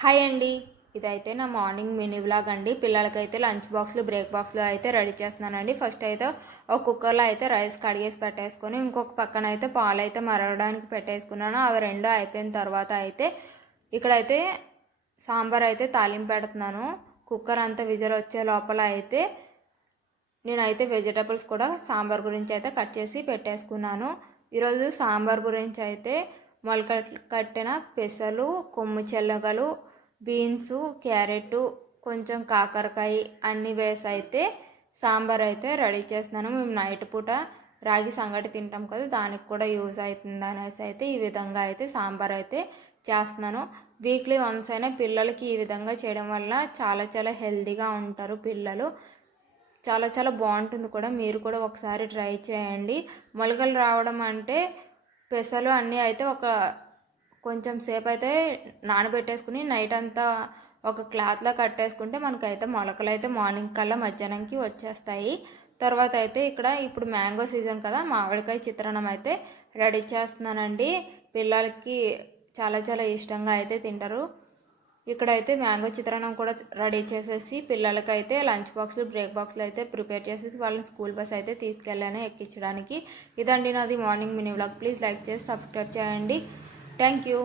Hi అండి. ఇదైతే నా మార్నింగ్ మినీ వ్లాగ్ అండి. పిల్లలకైతే లంచ్ బాక్స్లు బ్రేక్ బాక్స్లు అయితే రెడీ చేస్తున్నానండి. ఫస్ట్ అయితే ఒక కుక్కర్లో అయితే రైస్ కడిగేసి పెట్టేసుకొని ఇంకొక పక్కన అయితే పాలు అయితే మరగడానికి పెట్టేసుకున్నాను. అవి రెండు అయిపోయిన తర్వాత అయితే ఇక్కడైతే సాంబార్ అయితే తాలింపు పెడుతున్నాను. కుక్కర్ అంతా విజిల్ వచ్చే లోపల అయితే నేనైతే వెజిటబుల్స్ కూడా సాంబార్ గురించి అయితే కట్ చేసి పెట్టేసుకున్నాను. ఈరోజు సాంబార్ గురించి అయితే మొలక కట్టిన పెసలు, కొమ్ము చెల్లగలు, బీన్సు, క్యారెట్, కొంచెం కాకరకాయ అన్నీ వేసి అయితే సాంబార్ అయితే రెడీ చేస్తున్నాను. మేము నైట్ పూట రాగి సంగటి తింటాం కదా, దానికి కూడా యూజ్ అవుతుంది అనేసి అయితే ఈ విధంగా అయితే సాంబార్ అయితే చేస్తున్నాను. వీక్లీ వన్స్ అయినా పిల్లలకి ఈ విధంగా చేయడం వల్ల చాలా చాలా హెల్తీగా ఉంటారు పిల్లలు. చాలా చాలా బాగుంటుంది కూడా. మీరు కూడా ఒకసారి ట్రై చేయండి. మొలకలు రావడం అంటే పెసలు అన్నీ అయితే కొంచెం సేపు అయితే నానబెట్టేసుకుని నైట్ అంతా ఒక క్లాత్లో కట్టేసుకుంటే మనకైతే మొలకలు అయితే మార్నింగ్ కల్లా మధ్యాహ్నంకి వచ్చేస్తాయి. తర్వాత అయితే ఇప్పుడు మ్యాంగో సీజన్ కదా, మామిడికాయ చిత్రాన్నం అయితే రెడీ చేస్తున్నానండి. పిల్లలకి చాలా చాలా ఇష్టంగా అయితే తింటారు. ఇక్కడైతే మ్యాంగో చిత్రాన్నం కూడా రెడీ చేసేసి పిల్లలకైతే లంచ్ బాక్స్లు బ్రేక్ బాక్స్లు అయితే ప్రిపేర్ చేసేసి వాళ్ళని స్కూల్ బస్ అయితే తీసుకెళ్ళాను ఎక్కించడానికి. ఇదండి నాది morning mini vlog. Please like చేసి సబ్స్క్రైబ్ చేయండి. Thank you.